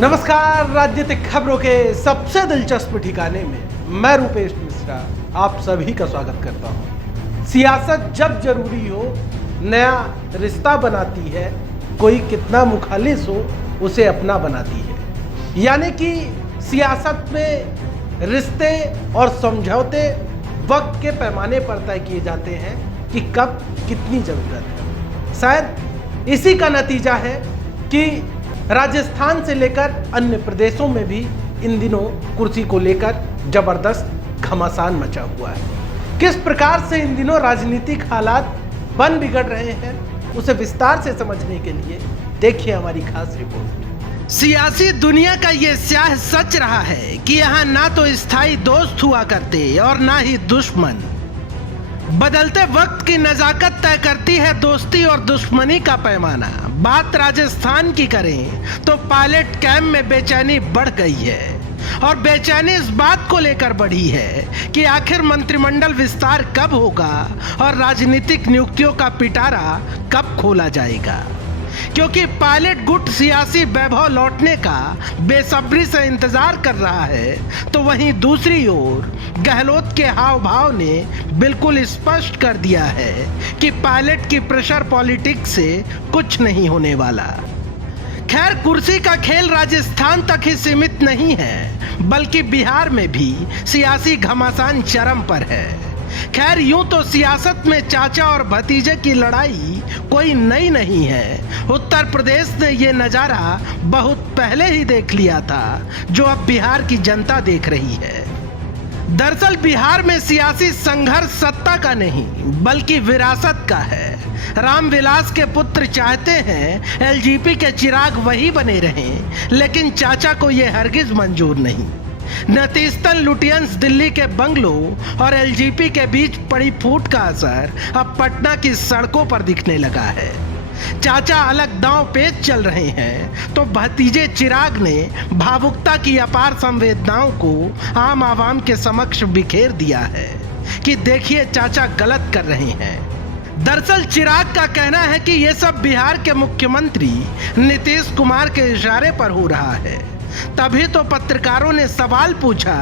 नमस्कार, राजनीतिक खबरों के सबसे दिलचस्प ठिकाने में मैं रूपेश मिश्रा आप सभी का स्वागत करता हूं। सियासत जब जरूरी हो नया रिश्ता बनाती है, कोई कितना मुखालिस हो उसे अपना बनाती है। यानी कि सियासत में रिश्ते और समझौते वक्त के पैमाने पर तय किए जाते हैं कि कब कितनी जरूरत है। शायद इसी का नतीजा है कि राजस्थान से लेकर अन्य प्रदेशों में भी इन दिनों कुर्सी को लेकर जबरदस्त घमासान मचा हुआ है। किस प्रकार से इन दिनों राजनीतिक हालात बन बिगड़ रहे हैं, उसे विस्तार से समझने के लिए देखिए हमारी खास रिपोर्ट। सियासी दुनिया का ये स्याह सच रहा है कि यहाँ ना तो स्थायी दोस्त हुआ करते और ना ही दुश्मन। बदलते वक्त की नजाकत तय करती है दोस्ती और दुश्मनी का पैमाना। बात राजस्थान की करें तो पायलट कैंप में बेचैनी बढ़ गई है और बेचैनी इस बात को लेकर बढ़ी है कि आखिर मंत्रिमंडल विस्तार कब होगा और राजनीतिक नियुक्तियों का पिटारा कब खोला जाएगा, क्योंकि पायलट गुट सियासी वैभव लौटने का बेसब्री से इंतजार कर रहा है। तो वहीं दूसरी ओर गहलोत के हाव भाव ने बिल्कुल स्पष्ट कर दिया है कि पायलट की प्रेशर पॉलिटिक्स से कुछ नहीं होने वाला। खैर, कुर्सी का खेल राजस्थान तक ही सीमित नहीं है, बल्कि बिहार में भी सियासी घमासान चरम पर है। खैर, यूं तो सियासत में चाचा और भतीजे की लड़ाई कोई नई नहीं है। उत्तर प्रदेश ने ये नजारा बहुत पहले ही देख लिया था, जो अब बिहार की जनता देख रही है। दरअसल बिहार में सियासी संघर्ष सत्ता का नहीं बल्कि विरासत का है। रामविलास के पुत्र चाहते हैं एलजेपी के चिराग वही बने रहें, लेकिन चाचा को यह हरगिज मंजूर नहीं। नतीजतन लुटियंस दिल्ली के बंगलों और एलजेपी के बीच पड़ी फूट का असर अब पटना की सड़कों पर दिखने लगा है। चाचा अलग दांव पेच चल रहे हैं तो भतीजे चिराग ने भावुकता की अपार संवेदनाओं को आम आवाम के समक्ष बिखेर दिया है कि देखिए चाचा गलत कर रहे हैं। दरअसल चिराग का कहना है कि यह सब बिहार के मुख्यमंत्री नीतीश कुमार के इशारे पर हो रहा है। तभी तो पत्रकारों ने सवाल पूछा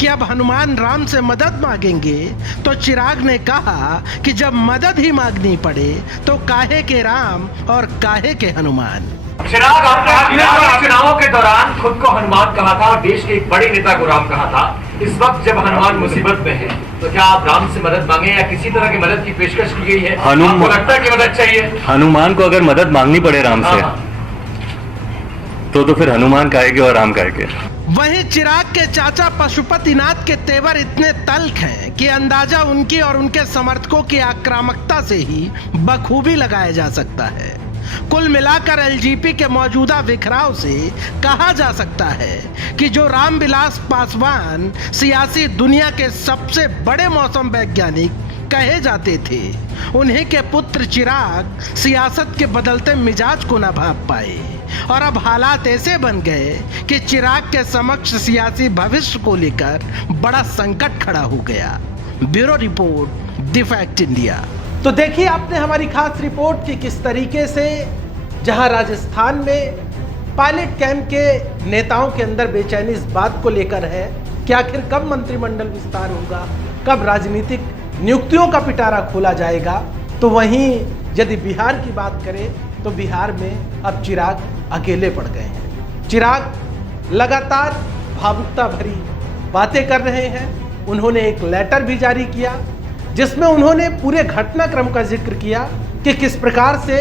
कि अब हनुमान राम से मदद मांगेंगे, तो चिराग ने कहा कि जब मदद ही मांगनी पड़े तो काहे के राम और काहे के हनुमान। चिराग, आपने चुनावों के दौरान खुद को हनुमान कहा था और देश के एक बड़े नेता को राम कहा था। इस वक्त जब हनुमान मुसीबत में है तो क्या आप राम से मदद मांगे या किसी तरह की मदद की पेशकश की गई है? आपको लगता है कि मदद चाहिए? हनुमान को अगर मदद मांगनी पड़े राम से तो फिर हनुमान कहेंगे और राम कहेंगे। वहीं चिराग के चाचा पशुपतिनाथ के तेवर इतने तल्ख हैं कि अंदाजा उनकी और उनके समर्थकों की आक्रामकता से ही बखूबी लगाया जा सकता है। कुल मिलाकर एलजेपी के मौजूदा बिखराव से कहा जा सकता है कि जो रामविलास पासवान सियासी दुनिया के सबसे बड़े मौसम वैज्ञानिक कहे जाते थे, उन्हीं के पुत्र चिराग सियासत के बदलते मिजाज को न भाप पाए और अब हालात ऐसे बन गए कि चिराग के समक्ष सियासी भविष्य को लेकर बड़ा संकट खड़ा हो गया। Bureau report, the fact India. तो देखिए आपने हमारी खास रिपोर्ट की किस तरीके से जहां राजस्थान में पायलट कैंप के नेताओं के अंदर बेचैनी इस बात को लेकर है कि आखिर कब मंत्रिमंडल विस्तार होगा, कब राजनीतिक नियुक्तियों का पिटारा खोला जाएगा, तो वहीं यदि बिहार की बात करें तो बिहार में अब चिराग अकेले पड़ गए हैं। चिराग लगातार भावुकता भरी बातें कर रहे हैं। उन्होंने एक लेटर भी जारी किया जिसमें उन्होंने पूरे घटनाक्रम का जिक्र किया कि किस प्रकार से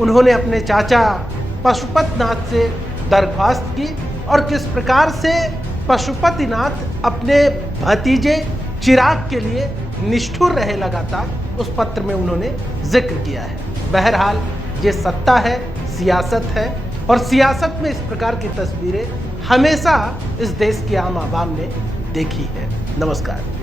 उन्होंने अपने चाचा पशुपतिनाथ से दरख्वास्त की और किस प्रकार से पशुपतिनाथ अपने भतीजे चिराग के लिए निष्ठुर रहे लगातार, उस पत्र में उन्होंने जिक्र किया है। बहरहाल ये सत्ता है, सियासत है और सियासत में इस प्रकार की तस्वीरें हमेशा इस देश के आम आवाम ने देखी है। नमस्कार।